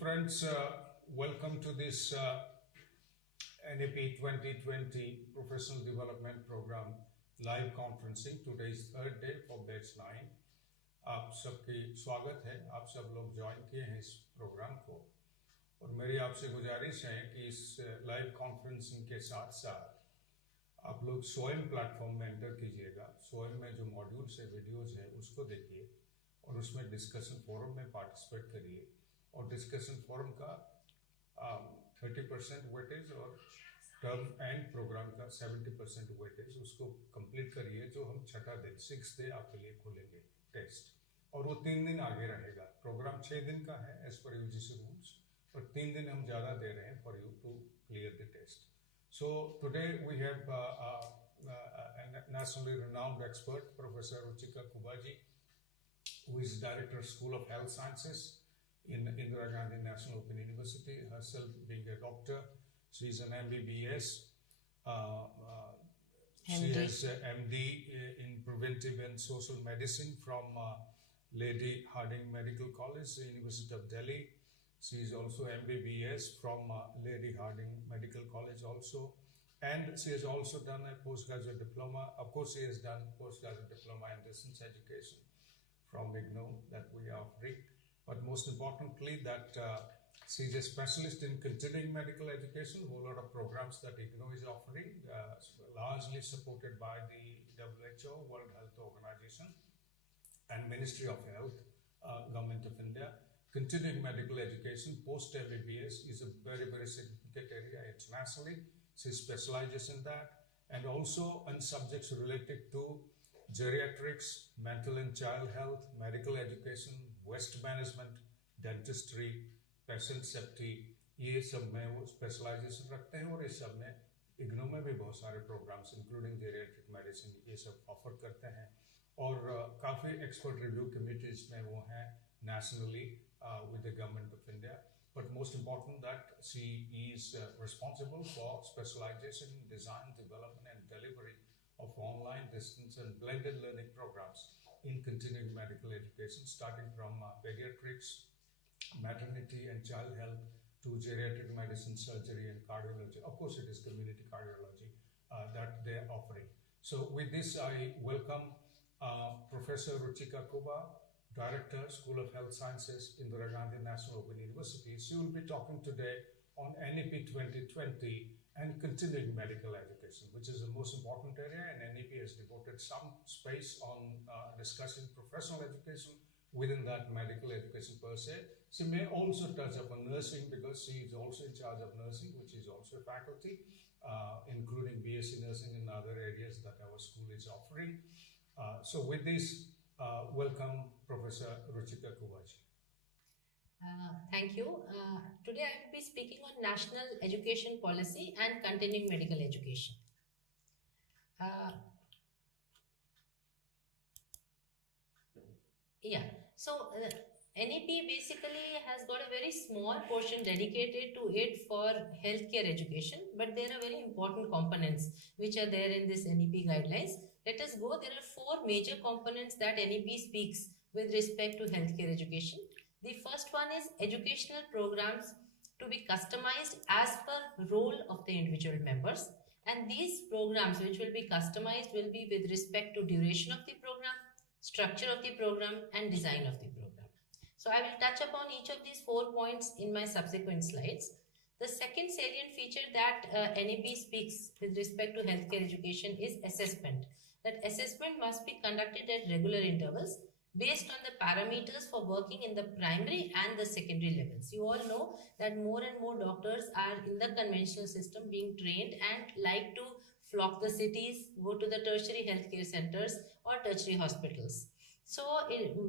friends, welcome to this NEP 2020 Professional Development Program live conferencing. Today is third day for batch 9. आप सबकी स्वागत है। आप सब लोग ज्वाइन किए हैं इस प्रोग्राम को और मेरी आपसे गुजारिश है कि इस लाइव कॉन्फ्रेंसिंग के साथ साथ आप लोग स्वयं प्लेटफॉर्म में एंटर कीजिएगा। स्वयं में जो मॉड्यूल्स है, वीडियोस है, उसको देखिए और उसमें डिस्कशन फोरम में पार्टिसिपेट करिए और डिस्कशन फोरम का 30% वेटेज और टर्म एंड प्रोग्राम का 70% वेटेज उसको कंप्लीट करिए। जो हम छठा दिन 6th डे आपके लिए खोलेंगे टेस्ट और वो 3 दिन आगे रहेगा। प्रोग्राम 6 दिन का है एज पर यूजीसी रूल्स, पर 3 दिन हम ज़्यादा दे रहे हैं for you to clear the test. So today we have nationally renowned expert, Professor Ruchika Kubaji, who is Director, School of Health Sciences in Indira Gandhi National Open University, herself being a doctor. She is an MBBS. She has MD in Preventive and Social Medicine from Lady Hardinge Medical College, University of Delhi. She is also MBBS from Lady Hardinge Medical College also. And she has also done a postgraduate diploma. Of course, she has done postgraduate diploma in distance education from IGNOU that we are offering. But most importantly, that she is a specialist in continuing medical education. A whole lot of programs that IGNOU is offering, largely supported by the WHO, World Health Organization, and Ministry of Health, Government of India. Continuing medical education, post-MBBS, is a very, very significant area internationally. She specializes in that, and also on subjects related to geriatrics, mental and child health, medical education, waste management, dentistry, patient safety. ये सब में वो specialisation रखते हैं और इस सब में इग्नू में भी बहुत सारे प्रोग्राम्स इंक्लूडिंग जेरियाट्रिक मेडिसिन ये सब ऑफर करते हैं और काफ़ी एक्सपर्ट रिव्यू कमिटीज में वो हैं nationally with the government of India. But most important that she is responsible for specialization in design, development and delivery of online, distance and blended learning programs in continuing medical education, starting from pediatrics, maternity and child health to geriatric medicine, surgery and cardiology. Of course, it is community cardiology that they are offering. So with this, I welcome Professor Ruchika Kuba, Director, School of Health Sciences, Indira Gandhi National Open University. She will be talking today on NEP 2020 and continuing medical education, which is the most important area, and NEP has devoted some space on discussing professional education, within that medical education per se. She may also touch upon nursing because she is also in charge of nursing, which is also a faculty, including BSc nursing and other areas that our school is offering. So with this, welcome Professor Ruchika Kubaji. Thank you. Today I will be speaking on national education policy and continuing medical education. NEP basically has got a very small portion dedicated to it for healthcare education, but there are very important components which are there in this NEP guidelines. Let us go. There are 4 major components that NEP speaks with respect to healthcare education. The first one is educational programs to be customized as per role of the individual members. And these programs which will be customized will be with respect to duration of the program, structure of the program and design of the program. So I will touch upon each of these 4 points in my subsequent slides. The second salient feature that NEP speaks with respect to healthcare education is assessment. That assessment must be conducted at regular intervals based on the parameters for working in the primary and the secondary levels. You all know that more and more doctors are in the conventional system being trained and like to flock the cities, go to the tertiary healthcare centers or tertiary hospitals. So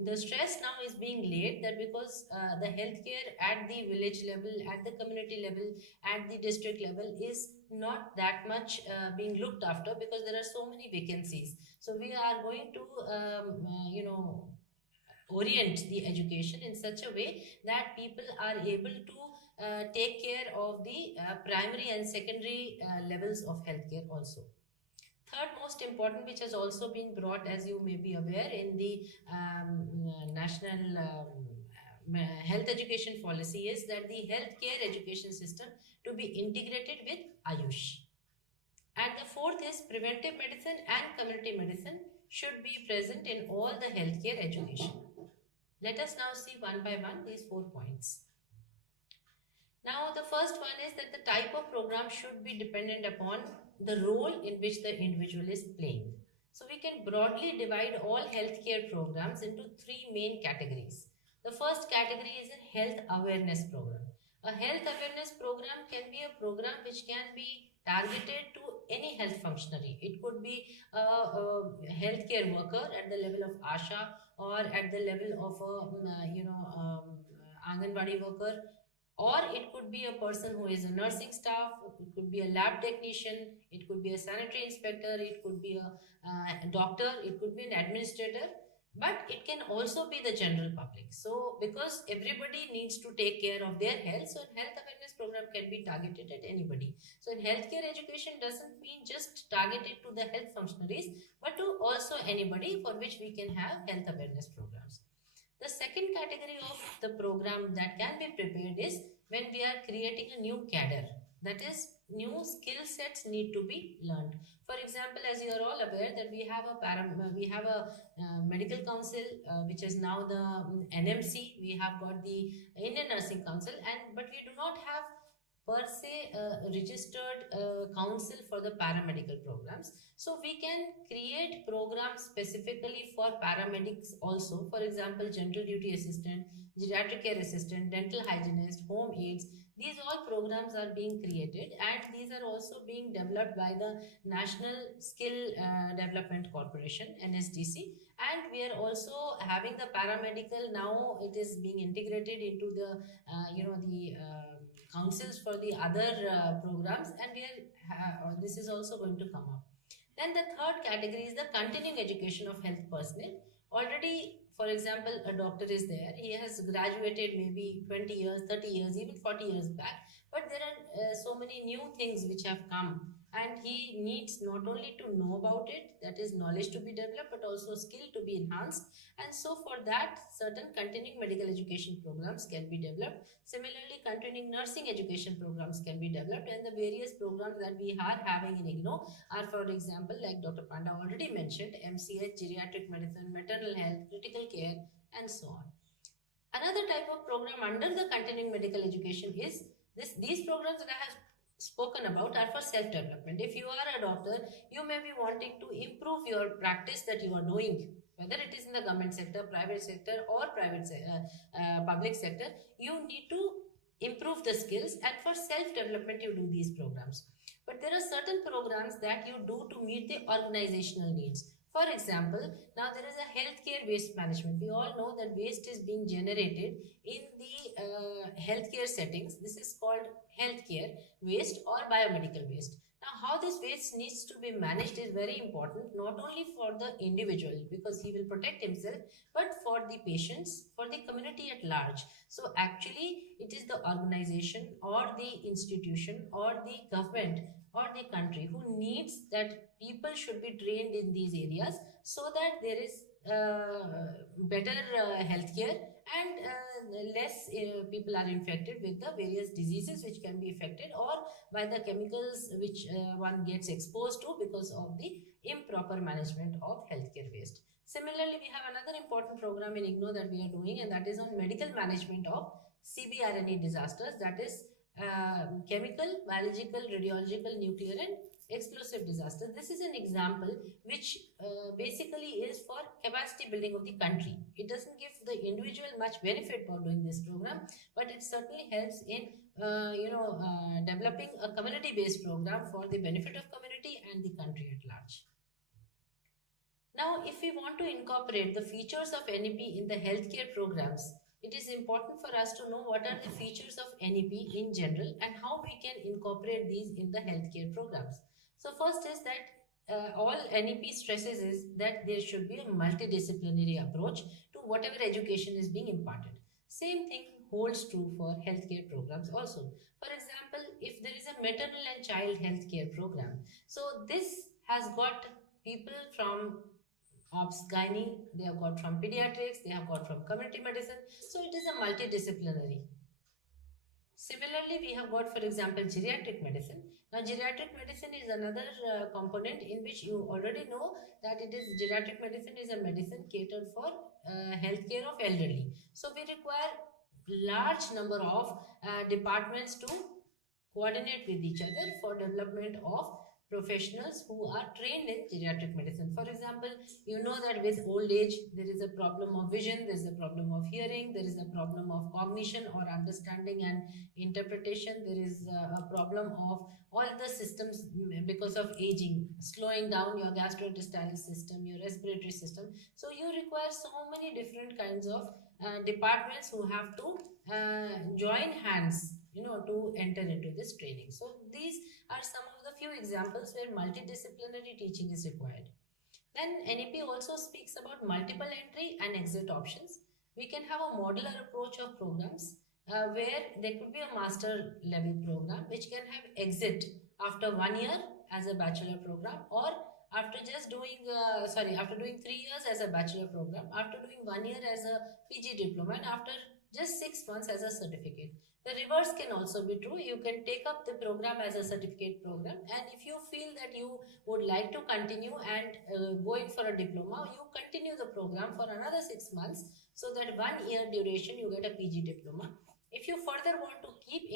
the stress now is being laid that because the healthcare at the village level, at the community level, at the district level is not that much being looked after because there are so many vacancies. So we are going to, orient the education in such a way that people are able to take care of the primary and secondary levels of healthcare also. Third most important, which has also been brought, as you may be aware, in the national health education policy is that the healthcare education system to be integrated with Ayush. And the fourth is preventive medicine and community medicine should be present in all the healthcare education. Let us now see one by one these 4 points. Now, the first one is that the type of program should be dependent upon the role in which the individual is playing. So, we can broadly divide all healthcare programs into 3 main categories. The first category is a health awareness program. A health awareness program can be a program which can be targeted to any health functionary. It could be a healthcare worker at the level of ASHA, or at the level of a Anganwadi worker, or it could be a person who is a nursing staff, it could be a lab technician, it could be a sanitary inspector, it could be a doctor, it could be an administrator, but it can also be the general public. So because everybody needs to take care of their health, so health awareness program can be targeted at anybody. So in healthcare education doesn't mean just targeted to the health functionaries, but to also anybody for which we can have health awareness programs. The second category of the program that can be prepared is when we are creating a new cadre. That is, new skill sets need to be learned. For example, as you are all aware that we have a medical council, which is now the NMC. We have got the Indian Nursing Council, but we do not have per se registered council for the paramedical programs. So we can create programs specifically for paramedics also. For example, general duty assistant, geriatric care assistant, dental hygienist, home aides. These all programs are being created, and these are also being developed by the National Skill Development Corporation, NSDC. And we are also having the paramedical, now it is being integrated into the councils for the other programs, and this is also going to come up. Then the third category is the continuing education of health personnel. Already, for example, a doctor is there, he has graduated maybe 20 years, 30 years, even 40 years back, but there are so many new things which have come, and he needs not only to know about it, that is knowledge to be developed, but also skill to be enhanced. And so for that, certain continuing medical education programs can be developed. Similarly, continuing nursing education programs can be developed, and the various programs that we are having in IGNOU are, for example, like Dr. Panda already mentioned, MCH, geriatric medicine, maternal health, critical care, and so on. Another type of program under the continuing medical education is these programs that I have spoken about are for self-development. If you are a doctor, you may be wanting to improve your practice that you are doing, whether it is in the government sector, private sector, or public sector. You need to improve the skills, and for self-development you do these programs. But there are certain programs that you do to meet the organizational needs. For example, now there is a healthcare waste management. We all know that waste is being generated in the healthcare settings. This is called healthcare waste or biomedical waste. Now, how this waste needs to be managed is very important, not only for the individual, because he will protect himself, but for the patients, for the community at large. So actually, it is the organization or the institution or the government or the country who needs that people should be trained in these areas, so that there is better healthcare, and less people are infected with the various diseases which can be affected, or by the chemicals which one gets exposed to because of the improper management of healthcare waste. Similarly, we have another important program in IGNOU that we are doing, and that is on medical management of CBRNE disasters, that is chemical, biological, radiological, nuclear, and explosive disasters. This is an example which basically is for capacity building of the country. It doesn't give the individual much benefit for doing this program, but it certainly helps in developing a community-based program for the benefit of community and the country at large. Now, if we want to incorporate the features of NEP in the healthcare programs, it is important for us to know what are the features of NEP in general and how we can incorporate these in the healthcare programs. So first is that all NEP stresses is that there should be a multidisciplinary approach to whatever education is being imparted. Same thing holds true for healthcare programs also. For example, if there is a maternal and child healthcare program, so this has got people from obs gynae, they have got from pediatrics, they have got from community medicine. So it is a multidisciplinary. Similarly, we have got, for example, geriatric medicine. Now, geriatric medicine is another component in which you already know that it is geriatric medicine is a medicine catered for healthcare of elderly. So we require large number of departments to coordinate with each other for development of professionals who are trained in geriatric medicine. For example, you know that with old age, there is a problem of vision, there is a problem of hearing, there is a problem of cognition or understanding and interpretation, there is a problem of all the systems because of aging, slowing down your gastrointestinal system, your respiratory system. So you require so many different kinds of departments who have to join hands, to enter into this training. So these are some of the few examples where multidisciplinary teaching is required. Then NEP also speaks about multiple entry and exit options. We can have a modular approach of programs where there could be a master level program which can have exit after 1 year as a bachelor program, or after just doing after doing 3 years as a bachelor program, after doing 1 year as a PG diploma, and after just 6 months as a certificate. The reverse can also be true. You can take up the program as a certificate program, and if you feel that you would like to continue and go in for a diploma, you continue the program for another 6 months, so that 1 year duration you get a PG diploma. If you further want to keep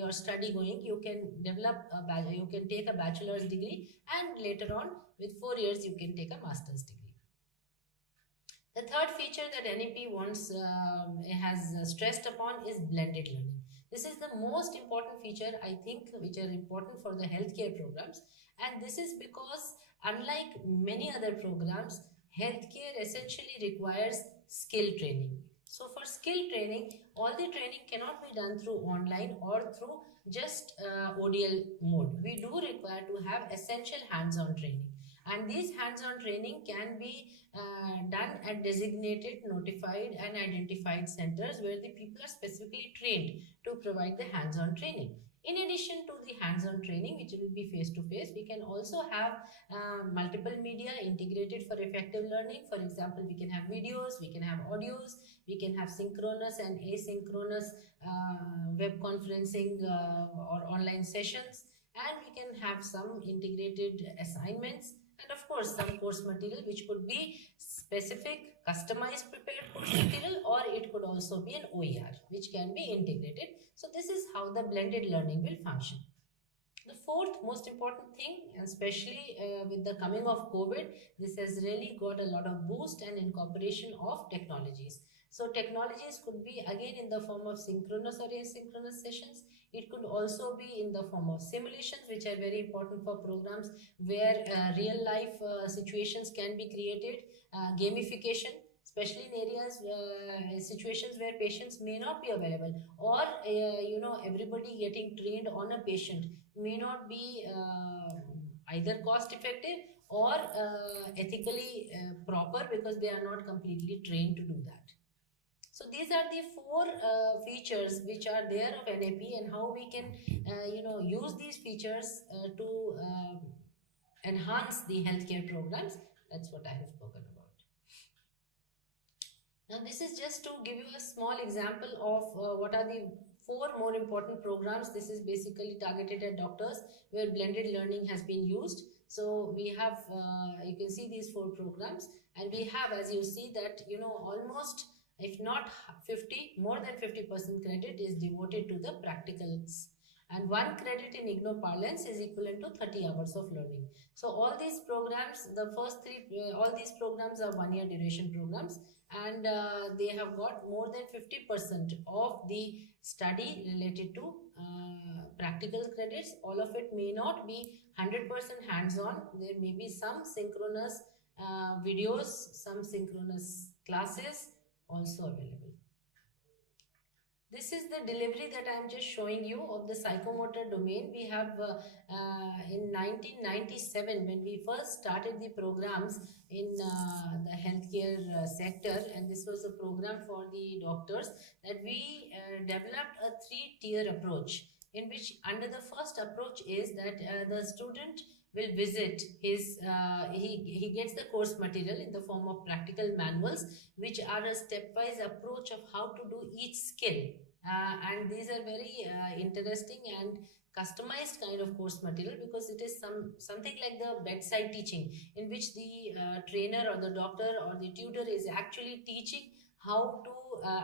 your study going, you can you can take a bachelor's degree, and later on with 4 years you can take a master's degree. The third feature that NEP has stressed upon is blended learning. This is the most important feature, I think, which are important for the healthcare programs. And this is because, unlike many other programs, healthcare essentially requires skill training. So for skill training, all the training cannot be done through online or through just ODL mode. We do require to have essential hands-on training. And these hands-on training can be done at designated, notified and identified centers where the people are specifically trained to provide the hands-on training. In addition to the hands-on training, which will be face-to-face, we can also have multiple media integrated for effective learning. For example, we can have videos, we can have audios, we can have synchronous and asynchronous web conferencing or online sessions, and we can have some integrated assignments, and of course some course material which could be specific customized prepared course material, or it could also be an OER which can be integrated. So this is how the blended learning will function. The fourth most important thing, especially with the coming of COVID, this has really got a lot of boost and incorporation of technologies. So technologies could be again in the form of synchronous or asynchronous sessions. It could also be in the form of simulations, which are very important for programs where real life situations can be created, gamification, especially in areas, situations where patients may not be available, or everybody getting trained on a patient may not be either cost effective or ethically proper, because they are not completely trained to do that. So these are the four features which are there of NEP, and how we can use these features to enhance the healthcare programs. That's what I have spoken about. Now this is just to give you a small example of what are the four more important programs. This is basically targeted at doctors where blended learning has been used. So we have, you can see these four programs, and we have, as you see, that almost, if not 50, more than 50% credit is devoted to the practicals. And 1 credit in IGNOU parlance is equivalent to 30 hours of learning. So all these programs, the first three, all these programs are 1-year duration programs, and they have got more than 50% of the study related to practical credits. All of it may not be 100% hands-on. There may be some synchronous videos, some synchronous classes also available. This is the delivery that I am just showing you of the psychomotor domain. We have in 1997, when we first started the programs in the healthcare sector, and this was a program for the doctors, that we developed a 3-tier approach, in which under the first approach is that the student will visit his, he gets the course material in the form of practical manuals, which are a stepwise approach of how to do each skill. And these are very interesting and customized kind of course material, because it is something like the bedside teaching, in which the trainer or the doctor or the tutor is actually teaching how to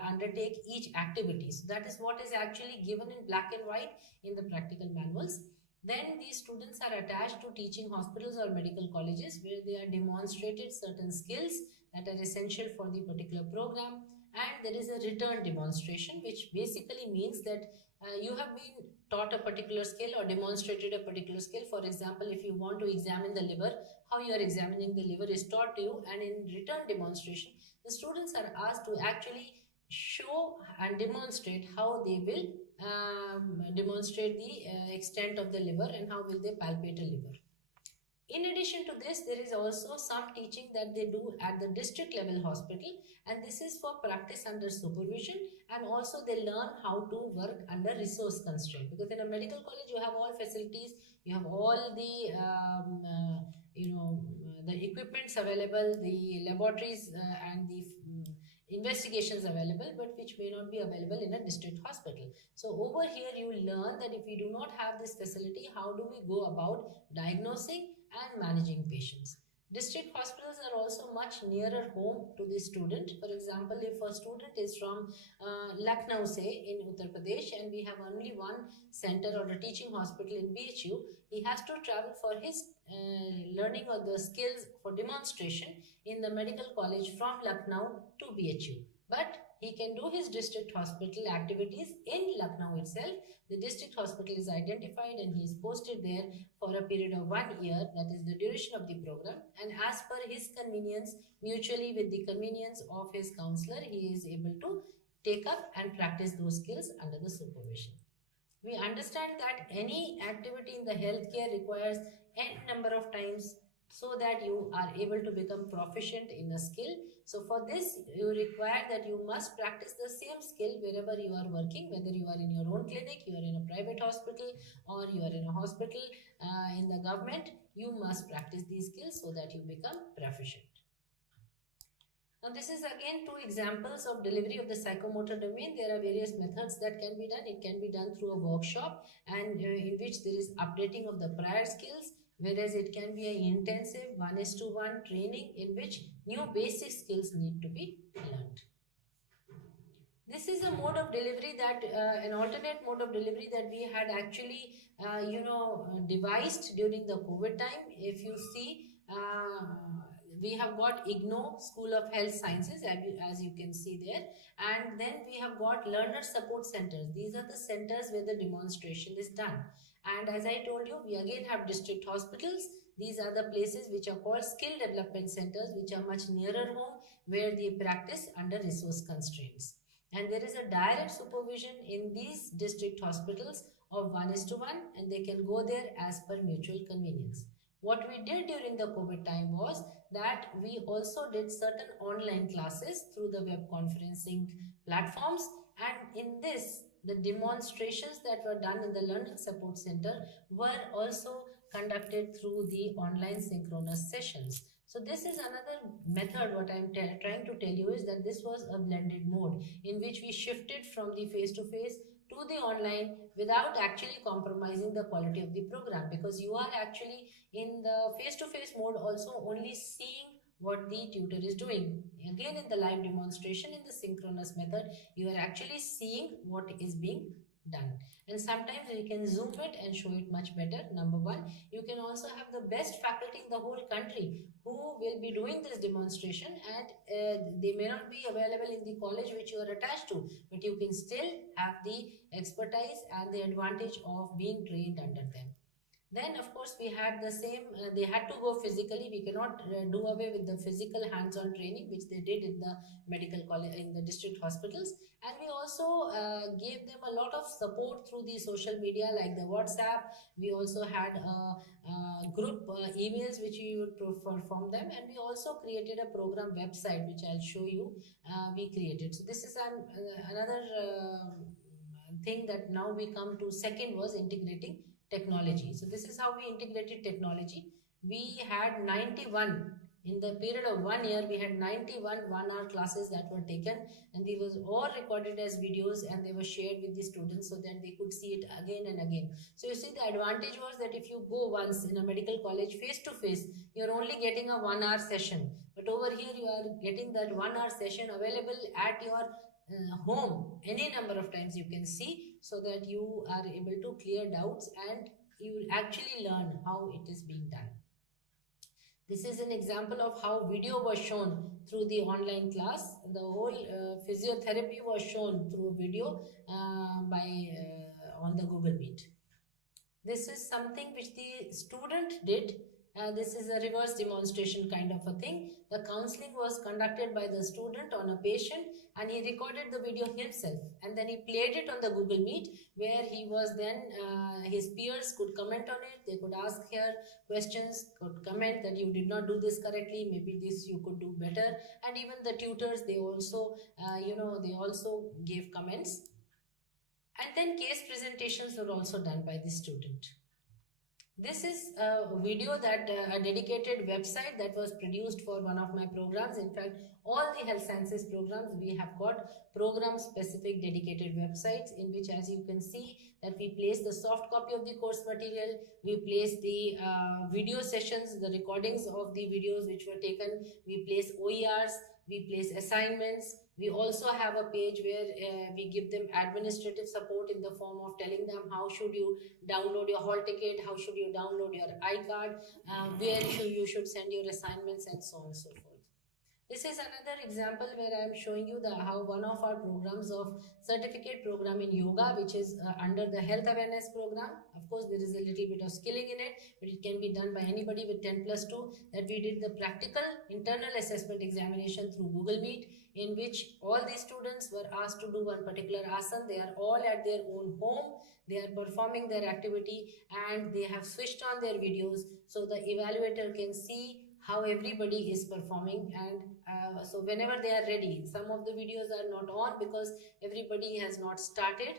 undertake each activity. So that is what is actually given in black and white in the practical manuals. Then these students are attached to teaching hospitals or medical colleges, where they are demonstrated certain skills that are essential for the particular program. And there is a return demonstration, which basically means that you have been taught a particular skill or demonstrated a particular skill. For example, if you want to examine the liver, how you are examining the liver is taught to you, and in return demonstration, the students are asked to actually show and demonstrate how they will demonstrate the extent of the liver, and how will they palpate a liver. In addition to this, there is also some teaching that they do at the district level hospital, and this is for practice under supervision, and also they learn how to work under resource constraint, because in a medical college you have all facilities, you have all the the equipments available, the laboratories and the investigations available, but which may not be available in a district hospital. So over here you learn that if we do not have this facility, how do we go about diagnosing and managing patients. District hospitals are also much nearer home to the student. For example, if a student is from Lucknow, say, in Uttar Pradesh, and we have only one center or a teaching hospital in BHU, he has to travel for his learning of the skills for demonstration in the medical college from Lucknow to BHU. But he can do his district hospital activities in Lucknow itself. The district hospital is identified and he is posted there for a period of 1 year, that is the duration of the program, and as per his convenience, mutually with the convenience of his counselor, he is able to take up and practice those skills under the supervision. We understand that any activity in the healthcare requires n number of times, so that you are able to become proficient in a skill. So for this, you require that you must practice the same skill wherever you are working, whether you are in your own clinic, you are in a private hospital, or you are in a hospital in the government. You must practice these skills so that you become proficient. Now this is again two examples of delivery of the psychomotor domain. There are various methods that can be done. It can be done through a workshop, and in which there is updating of the prior skills, whereas it can be an intensive 1:1 training in which new basic skills need to be learned. This is a mode of delivery that, an alternate mode of delivery that we had actually, devised during the COVID time. If you see, we have got IGNO, School of Health Sciences, as you can see there. And then we have got learner support centers. These are the centers where the demonstration is done. And as I told you, we again have district hospitals. These are the places which are called skill development centers, which are much nearer home, where they practice under resource constraints. And there is a direct supervision in these district hospitals of 1:1, and they can go there as per mutual convenience. What we did during the COVID time was that we also did certain online classes through the web conferencing platforms, and in this, the demonstrations that were done in the Learning Support Center were also conducted through the online synchronous sessions. So this is another method. What I'm trying to tell you is that this was a blended mode in which we shifted from the face-to-face to the online without actually compromising the quality of the program, because you are actually in the face-to-face mode also only seeing what the tutor is doing. Again, in the live demonstration, in the synchronous method, you are actually seeing what is being done. And sometimes we can zoom it and show it much better. Number one, you can also have the best faculty in the whole country who will be doing this demonstration, and they may not be available in the college which you are attached to, but you can still have the expertise and the advantage of being trained under them. Then of course we had the same, they had to go physically. We cannot do away with the physical hands-on training which they did in the medical college, in the district hospitals. And we also gave them a lot of support through the social media like the WhatsApp. We also had group emails which we would prefer from them, and we also created a program website which I'll show you. We created. So this is another thing that now we come to. Second was integrating technology. So this is how we integrated technology. We had 91 in the period of 1 year. We had 91 1-hour classes that were taken, and they was all recorded as videos, and they were shared with the students so that they could see it again and again. So you see, the advantage was that if you go once in a medical college face to face, you're only getting a 1-hour session, but over here you are getting that 1-hour session available at your home any number of times you can see, so that you are able to clear doubts and you will actually learn how it is being done. This is an example of how video was shown through the online class. The whole physiotherapy was shown through video on the Google Meet. This is something which the student did. This is a reverse demonstration kind of a thing. The counseling was conducted by the student on a patient, and he recorded the video himself, and then he played it on the Google Meet, where he was then, his peers could comment on it. They could ask here questions, could comment that you did not do this correctly, maybe this you could do better. And even the tutors, they also, they also gave comments. And then case presentations were also done by the student. This is a video that a dedicated website that was produced for one of my programs. In fact, all the health sciences programs, we have got program specific dedicated websites, in which, as you can see, that we place the soft copy of the course material, we place the video sessions, the recordings of the videos which were taken, we place OERs, we place assignments. We also have a page where we give them administrative support in the form of telling them how should you download your hall ticket, how should you download your iCard, where you should send your assignments, and so on and so forth. This is another example where I am showing you how one of our programs of certificate program in yoga, which is under the health awareness program. Of course, there is a little bit of skilling in it, but it can be done by anybody with 10+2, that we did the practical internal assessment examination through Google Meet, in which all the students were asked to do one particular asana. They are all at their own home. They are performing their activity, and they have switched on their videos so the evaluator can see how everybody is performing. And so whenever they are ready, some of the videos are not on because everybody has not started,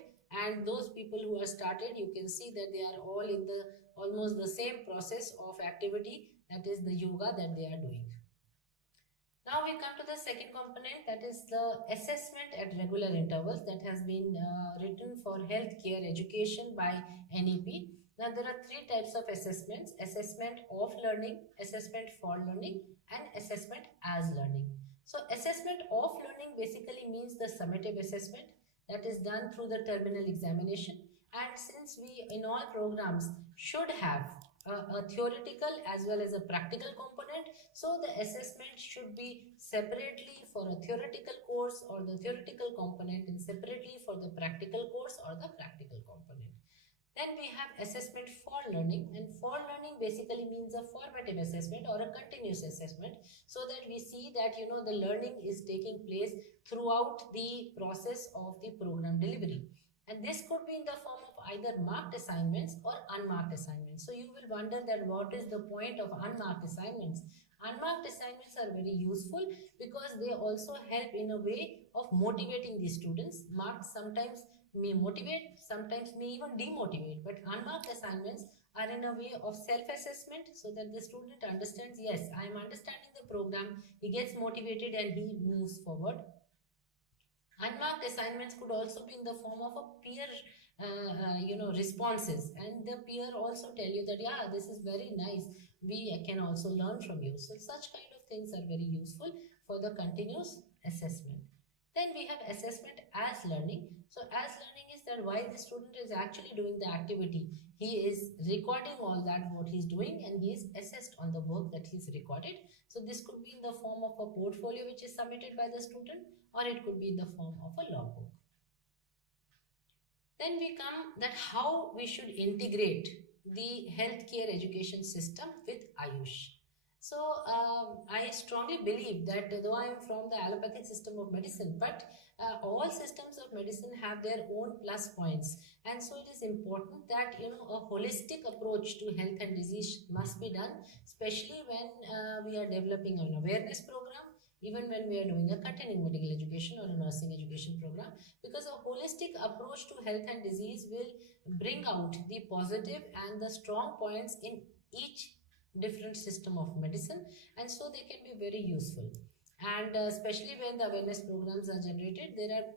and those people who are started, you can see that they are all in the almost the same process of activity, that is the yoga that they are doing. Now we come to the second component, that is the assessment at regular intervals, that has been written for healthcare education by NEP. Now there are three types of assessments: assessment of learning, assessment for learning, and assessment as learning. So assessment of learning basically means the summative assessment that is done through the terminal examination. And since we in all programs should have a theoretical as well as a practical component, so the assessment should be separately for a theoretical course or the theoretical component, and separately for the practical course or the practical component. Then we have assessment for learning, and for learning basically means a formative assessment or a continuous assessment, so that we see that the learning is taking place throughout the process of the program delivery. And this could be in the form of either marked assignments or unmarked assignments. So you will wonder that what is the point of unmarked assignments? Unmarked assignments are very useful because they also help in a way of motivating the students. Marked sometimes may motivate, sometimes may even demotivate, but unmarked assignments are in a way of self-assessment, so that the student understands, yes, I am understanding the program, he gets motivated and he moves forward. Unmarked assignments could also be in the form of a peer responses, and the peer also tell you that, yeah, this is very nice, we can also learn from you. So such kind of things are very useful for the continuous assessment. Then we have assessment as learning. So as learning is that while the student is actually doing the activity, he is recording all that what he's doing, and he is assessed on the work that he's recorded. So this could be in the form of a portfolio which is submitted by the student, or it could be in the form of a logbook. Then we come that how we should integrate the healthcare education system with Ayush. So I strongly believe that though I am from the allopathic system of medicine, but all systems of medicine have their own plus points, and so it is important that a holistic approach to health and disease must be done, especially when we are developing an awareness program. even when we are doing a continuing medical education or a nursing education program, because a holistic approach to health and disease will bring out the positive and the strong points in each different system of medicine, and so they can be very useful. And especially when the awareness programs are generated, there are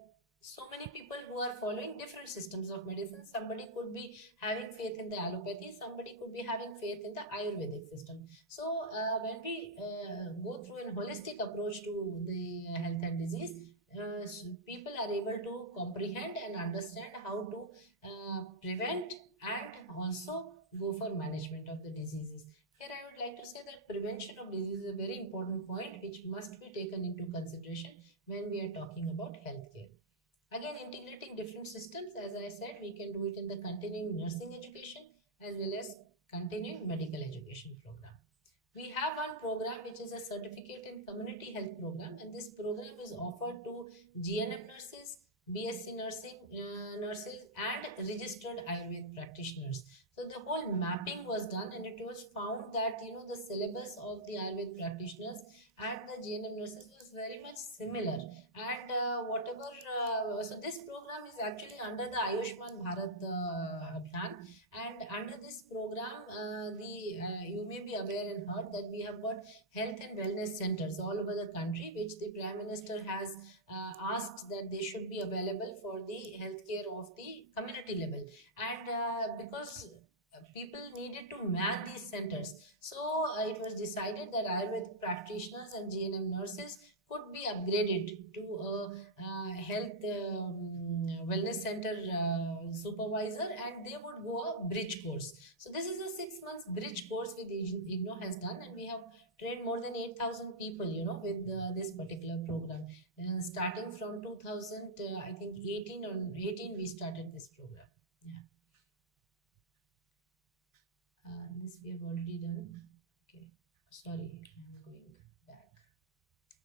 so many people who are following different systems of medicine. Somebody could be having faith in the allopathy, somebody could be having faith in the Ayurvedic system. So when we go through a holistic approach to the health and disease, people are able to comprehend and understand how to prevent and also go for management of the diseases. Here I would like to say that prevention of disease is a very important point which must be taken into consideration when we are talking about healthcare. Again, integrating different systems, as I said, we can do it in the continuing nursing education as well as continuing medical education program. We have one program which is a certificate in community health program, and this program is offered to GNM nurses, BSc nursing nurses and registered Ayurveda practitioners. So the whole mapping was done, and it was found that the syllabus of the Ayurveda practitioners and the GNM nurses was very much similar. And so this program is actually under the Ayushman Bharat Abhiyan, and under this program, you may be aware and heard that we have got health and wellness centers all over the country, which the Prime Minister has asked that they should be available for the healthcare of the community level. And because people needed to man these centers, so it was decided that Ayurvedic practitioners and GNM nurses could be upgraded to a health wellness center supervisor, and they would go a bridge course. So this is a 6 months bridge course with IGNO has done, and we have trained more than 8,000 people with this particular program, starting from 2000 I think 18 we started this program. Yeah, this we have already done. Okay, sorry, I'm going back.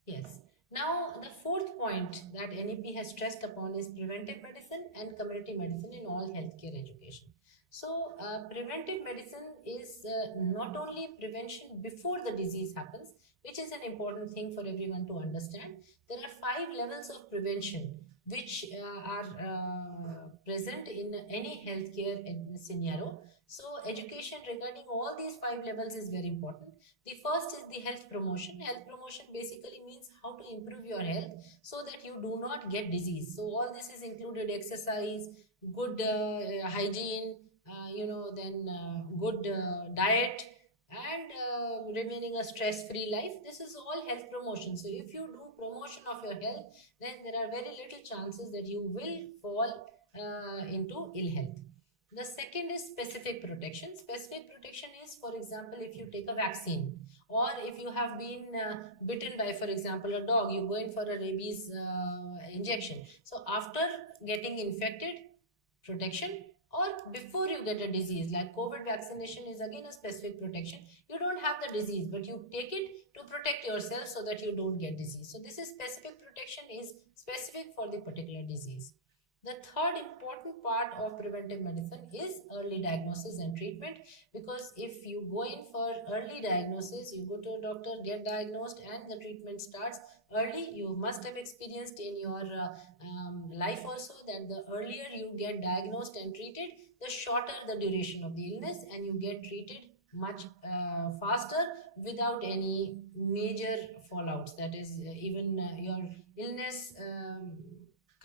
Yes. Now, the fourth point that NEP has stressed upon is preventive medicine and community medicine in all healthcare education. So, preventive medicine is not only prevention before the disease happens, which is an important thing for everyone to understand. There are 5 levels of prevention which are present in any healthcare scenario. So, education regarding all these 5 levels is very important. The first is the health promotion. Health promotion basically means how to improve your health so that you do not get disease. So all this is included: exercise, good hygiene, then good diet, and remaining a stress-free life. This is all health promotion. So if you do promotion of your health, then there are very little chances that you will fall into ill health. The second is specific protection. Specific protection is, for example, if you take a vaccine, or if you have been bitten by, for example, a dog, you go in for a rabies injection. So after getting infected, protection, or before you get a disease, like COVID vaccination is again a specific protection. You don't have the disease, but you take it to protect yourself so that you don't get disease. So this is specific protection, is specific for the particular disease. The third important part of preventive medicine is early diagnosis and treatment, because if you go in for early diagnosis, you go to a doctor, get diagnosed, and the treatment starts early. You must have experienced in your life also that the earlier you get diagnosed and treated, the shorter the duration of the illness, and you get treated much faster without any major fallouts. That is, even your illness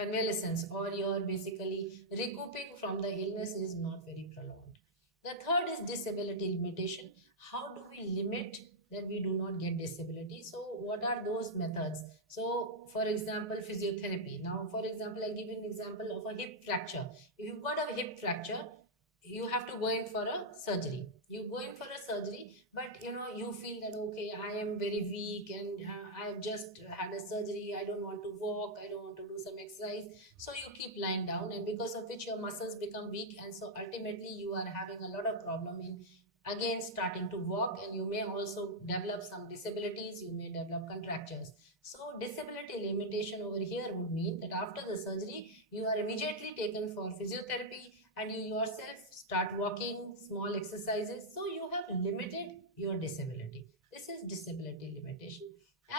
convalescence, or you're basically recouping from the illness, is not very prolonged. The third is disability limitation. How do we limit that we do not get disability? So what are those methods? So for example, physiotherapy. Now for example, I'll give you an example of a hip fracture. If you've got a hip fracture, you have to go in for a surgery. You go in for a surgery, but you feel that, okay, I am very weak, and I've just had a surgery, I don't want to walk, I don't want to do some exercise. So you keep lying down, and because of which your muscles become weak, and so ultimately you are having a lot of problem in again starting to walk, and you may also develop some disabilities, you may develop contractures. So disability limitation over here would mean that after the surgery, you are immediately taken for physiotherapy, and you yourself start walking, small exercises. So you have limited your disability. This is disability limitation.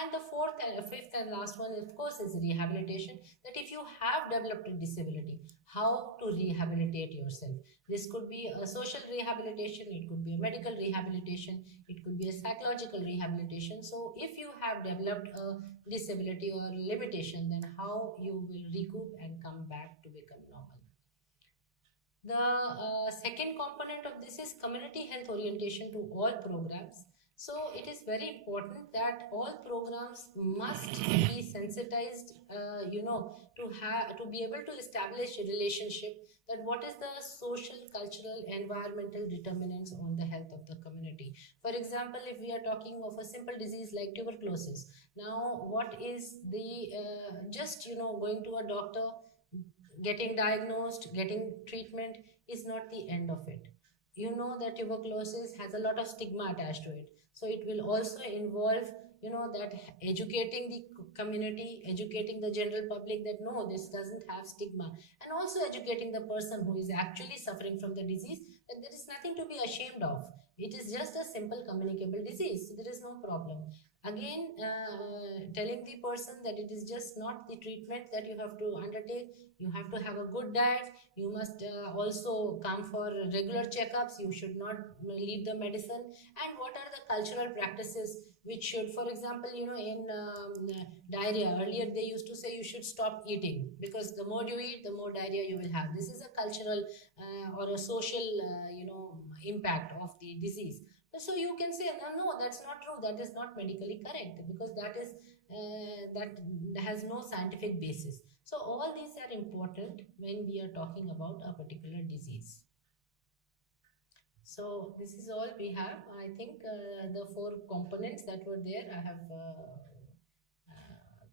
And the fifth and last one, of course, is rehabilitation. That if you have developed a disability, how to rehabilitate yourself. This could be a social rehabilitation, it could be a medical rehabilitation, it could be a psychological rehabilitation. So if you have developed a disability or limitation, then how you will recoup and come back to become normal. The second component of this is community health orientation to all programs. So it is very important that all programs must be sensitized, to be able to establish a relationship, that what is the social, cultural, environmental determinants on the health of the community. For example, if we are talking of a simple disease like tuberculosis, now what is the going to a doctor, getting diagnosed, getting treatment is not the end of it. You know that tuberculosis has a lot of stigma attached to it. So it will also involve, that educating the community, educating the general public that no, this doesn't have stigma. And also educating the person who is actually suffering from the disease that there is nothing to be ashamed of. It is just a simple communicable disease. So there is no problem. Again, telling the person that it is just not the treatment that you have to undertake. You have to have a good diet. You must also come for regular checkups. You should not leave the medicine. And what are the cultural practices which should, for example, in diarrhea, earlier they used to say you should stop eating because the more you eat, the more diarrhea you will have. This is a cultural or a social, impact of the disease. So you can say, no, that's not true. That is not medically correct because that has no scientific basis. So all these are important when we are talking about a particular disease. So this is all we have. I think the four components that were there, I have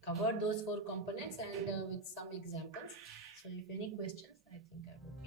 covered those four components and with some examples. So if any questions, I think I would